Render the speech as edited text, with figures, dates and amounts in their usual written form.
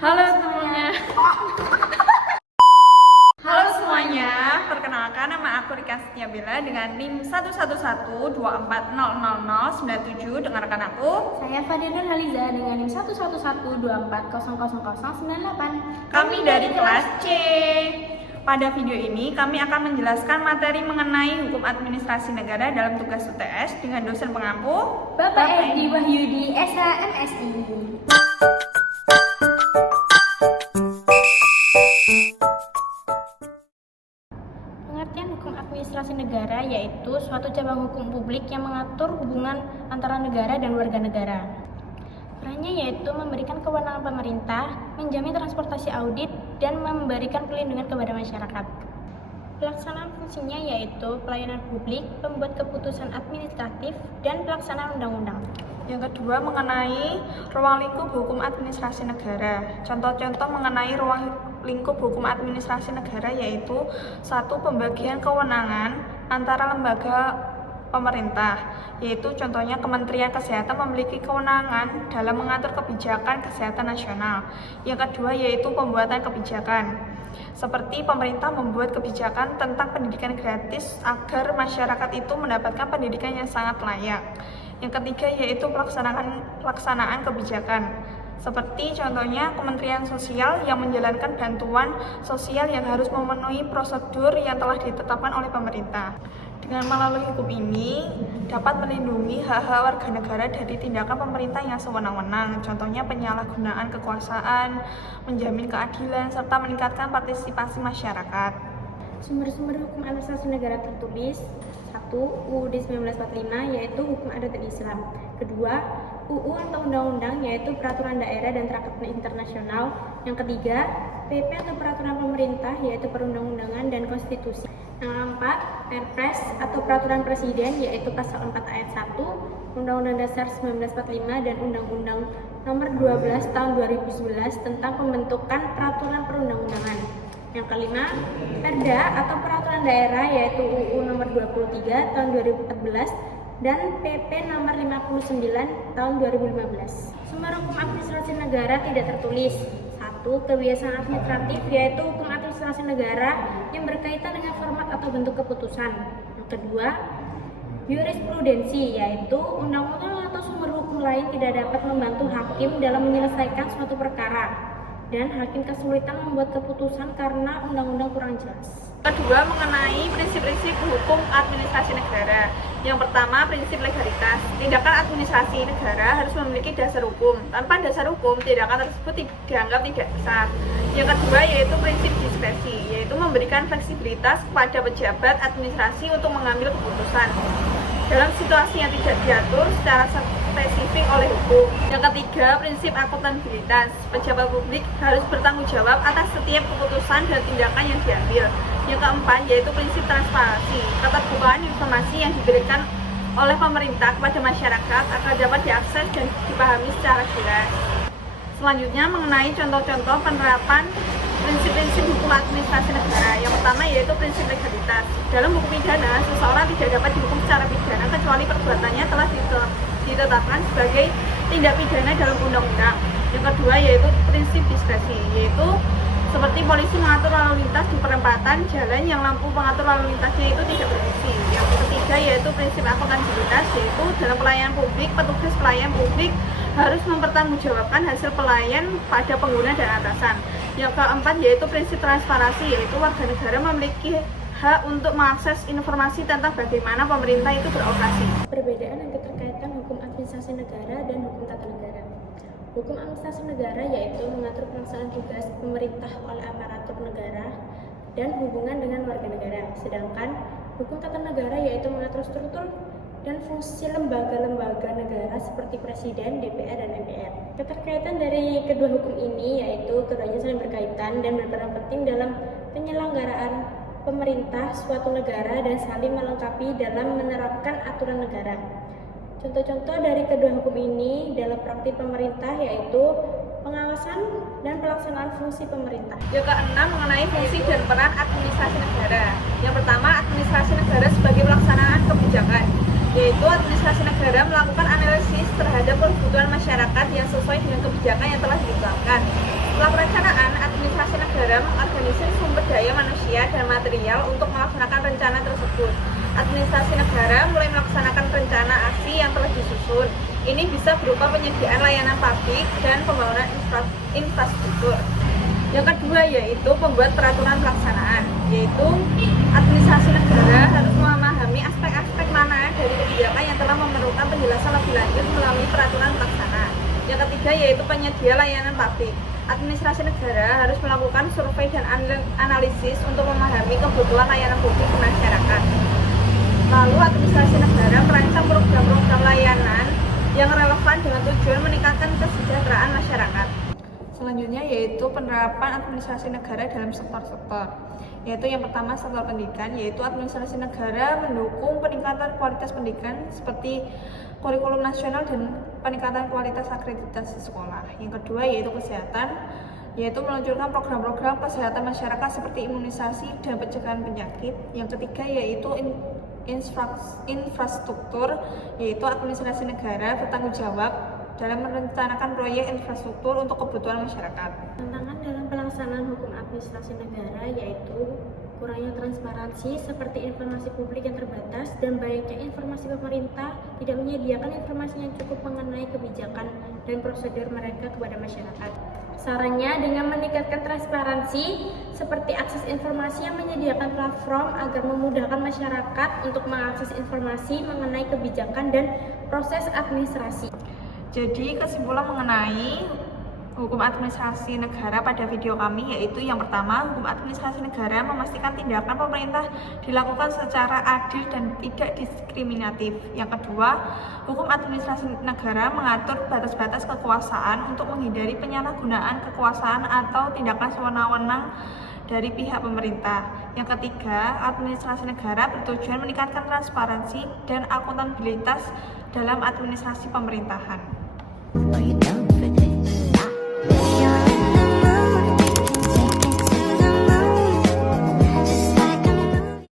Halo semuanya. Halo semuanya, perkenalkan nama aku Rika Setiabella dengan NIM 11124000097. Dengarkan aku. Saya Fadila Haliza dengan NIM 11124000098. Kami dari kelas C. Pada video ini kami akan menjelaskan materi mengenai hukum administrasi negara dalam tugas UTS dengan dosen pengampu Bapak Edi Wahyudi, SH MSI. Pengertian hukum administrasi negara yaitu suatu cabang hukum publik yang mengatur hubungan antara negara dan warga negara. Perannya yaitu memberikan kewenangan pemerintah, menjamin transportasi audit, dan memberikan perlindungan kepada masyarakat. Pelaksanaan fungsinya yaitu pelayanan publik, pembuat keputusan administratif, dan pelaksanaan undang-undang. Yang kedua mengenai ruang lingkup hukum administrasi negara. Contoh-contoh mengenai ruang lingkup hukum administrasi negara yaitu satu, pembagian kewenangan antara lembaga pemerintah, yaitu contohnya Kementerian Kesehatan memiliki kewenangan dalam mengatur kebijakan kesehatan nasional. Yang kedua yaitu pembuatan kebijakan, seperti pemerintah membuat kebijakan tentang pendidikan gratis agar masyarakat itu mendapatkan pendidikan yang sangat layak. Yang ketiga yaitu pelaksanaan kebijakan, seperti contohnya Kementerian Sosial yang menjalankan bantuan sosial yang harus memenuhi prosedur yang telah ditetapkan oleh pemerintah. Dengan melalui hukum ini dapat melindungi hak-hak warga negara dari tindakan pemerintah yang sewenang-wenang, contohnya penyalahgunaan kekuasaan, menjamin keadilan, serta meningkatkan partisipasi masyarakat. Sumber-sumber hukum administrasi negara tertulis: 1. UUD 1945 yaitu hukum adat dan Islam. Kedua, UU atau undang-undang yaitu peraturan daerah dan terakat internasional. Yang ketiga, PP atau peraturan pemerintah yaitu perundang-undangan dan konstitusi. Yang keempat, Perpres atau peraturan presiden yaitu pasal 4 ayat 1 Undang-Undang Dasar 1945 dan Undang-Undang Nomor 12 Tahun 2011 tentang pembentukan peraturan perundang-undangan. Yang kelima, Perda atau peraturan daerah yaitu UU Nomor 23 Tahun 2014 dan PP Nomor 59 Tahun 2015. Sumber hukum administrasi negara tidak tertulis. 1. Kebiasaan administratif yaitu hukum administrasi negara yang berkaitan dengan format atau bentuk keputusan. Yang kedua, jurisprudensi yaitu undang-undang atau sumber hukum lain tidak dapat membantu hakim dalam menyelesaikan suatu perkara dan hakim kesulitan membuat keputusan karena undang-undang kurang jelas. Kedua, mengenai prinsip-prinsip hukum administrasi negara. Yang pertama, prinsip legalitas. Tindakan administrasi negara harus memiliki dasar hukum. Tanpa dasar hukum, tindakan tersebut dianggap tidak sah. Yang kedua, yaitu prinsip diskresi, yaitu memberikan fleksibilitas kepada pejabat administrasi untuk mengambil keputusan dalam situasi yang tidak diatur secara spesifik oleh hukum. Yang ketiga, prinsip akuntabilitas. Pejabat publik harus bertanggung jawab atas setiap keputusan dan tindakan yang diambil. Yang keempat, yaitu prinsip transparansi. Keterbukaan informasi yang diberikan oleh pemerintah kepada masyarakat agar dapat diakses dan dipahami secara jelas. Selanjutnya, mengenai contoh-contoh penerapan prinsip-prinsip hukum administrasi negara. Yang pertama yaitu prinsip legalitas. Dalam hukum pidana, seseorang tidak dapat dihukum secara pidana kecuali perbuatannya telah ditetapkan sebagai tindak pidana dalam undang-undang. Yang kedua yaitu prinsip diskresi, yaitu seperti polisi mengatur lalu lintas di perempatan jalan yang lampu pengatur lalu lintasnya itu tidak berfungsi. Yang ketiga yaitu prinsip akuntabilitas, yaitu dalam pelayanan publik, petugas pelayan publik harus mempertanggungjawabkan hasil pelayan pada pengguna dan atasan. Yang keempat yaitu prinsip transparansi, yaitu warga negara memiliki hak untuk mengakses informasi tentang bagaimana pemerintah itu beroperasi. Perbedaan dan keterkaitan hukum administrasi negara dan hukum tata negara. Hukum administrasi negara yaitu mengatur pelaksanaan tugas pemerintah oleh aparatur negara dan hubungan dengan warga negara. Sedangkan hukum tata negara yaitu mengatur struktur dan fungsi lembaga-lembaga negara seperti Presiden, DPR, dan MPR. Keterkaitan dari kedua hukum ini yaitu keduanya saling berkaitan dan berperan penting dalam penyelenggaraan pemerintah suatu negara dan saling melengkapi dalam menerapkan aturan negara. Contoh-contoh dari kedua hukum ini dalam praktik pemerintah yaitu pengawasan dan pelaksanaan fungsi pemerintah. Yang keenam, mengenai fungsi dan peran administrasi negara. Yang pertama, administrasi negara sebagai pelaksanaan kebijakan, yaitu administrasi negara melakukan analisis terhadap kebutuhan masyarakat yang sesuai dengan kebijakan yang telah ditetapkan. Setelah negara mengorganisir sumber daya manusia dan material untuk melaksanakan rencana tersebut. Administrasi negara mulai melaksanakan rencana aksi yang telah disusun. Ini bisa berupa penyediaan layanan publik dan pembangunan infrastruktur. Yang kedua yaitu membuat peraturan pelaksanaan, yaitu administrasi negara harus memahami aspek-aspek mana dari kebijakan yang telah memerlukan penjelasan lebih lanjut melalui peraturan pelaksanaan. Yang ketiga yaitu penyedia layanan publik. Administrasi negara harus melakukan survei dan analisis untuk memahami kebutuhan layanan publik ke masyarakat. Lalu administrasi negara merancang program-program layanan yang relevan dengan tujuan meningkatkan kesejahteraan masyarakat. Selanjutnya yaitu penerapan administrasi negara dalam sektor-sektor. Yaitu yang pertama sektor pendidikan, yaitu administrasi negara mendukung peningkatan kualitas pendidikan seperti kurikulum nasional dan peningkatan kualitas akreditasi sekolah. Yang kedua yaitu kesehatan, yaitu meluncurkan program-program kesehatan masyarakat seperti imunisasi dan pencegahan penyakit. Yang ketiga yaitu infrastruktur, yaitu administrasi negara bertanggung jawab dalam merencanakan proyek infrastruktur untuk kebutuhan masyarakat. Tantangan dalam pelaksanaan hukum administrasi negara yaitu kurangnya transparansi seperti informasi publik yang terbatas dan banyaknya informasi pemerintah tidak menyediakan informasi yang cukup mengenai kebijakan dan prosedur mereka kepada masyarakat. Sarannya dengan meningkatkan transparansi seperti akses informasi yang menyediakan platform agar memudahkan masyarakat untuk mengakses informasi mengenai kebijakan dan proses administrasi. Jadi kesimpulan mengenai hukum administrasi negara pada video kami yaitu yang pertama, hukum administrasi negara memastikan tindakan pemerintah dilakukan secara adil dan tidak diskriminatif. Yang kedua, hukum administrasi negara mengatur batas-batas kekuasaan untuk menghindari penyalahgunaan kekuasaan atau tindakan sewenang-wenang dari pihak pemerintah. Yang ketiga, administrasi negara bertujuan meningkatkan transparansi dan akuntabilitas dalam administrasi pemerintahan.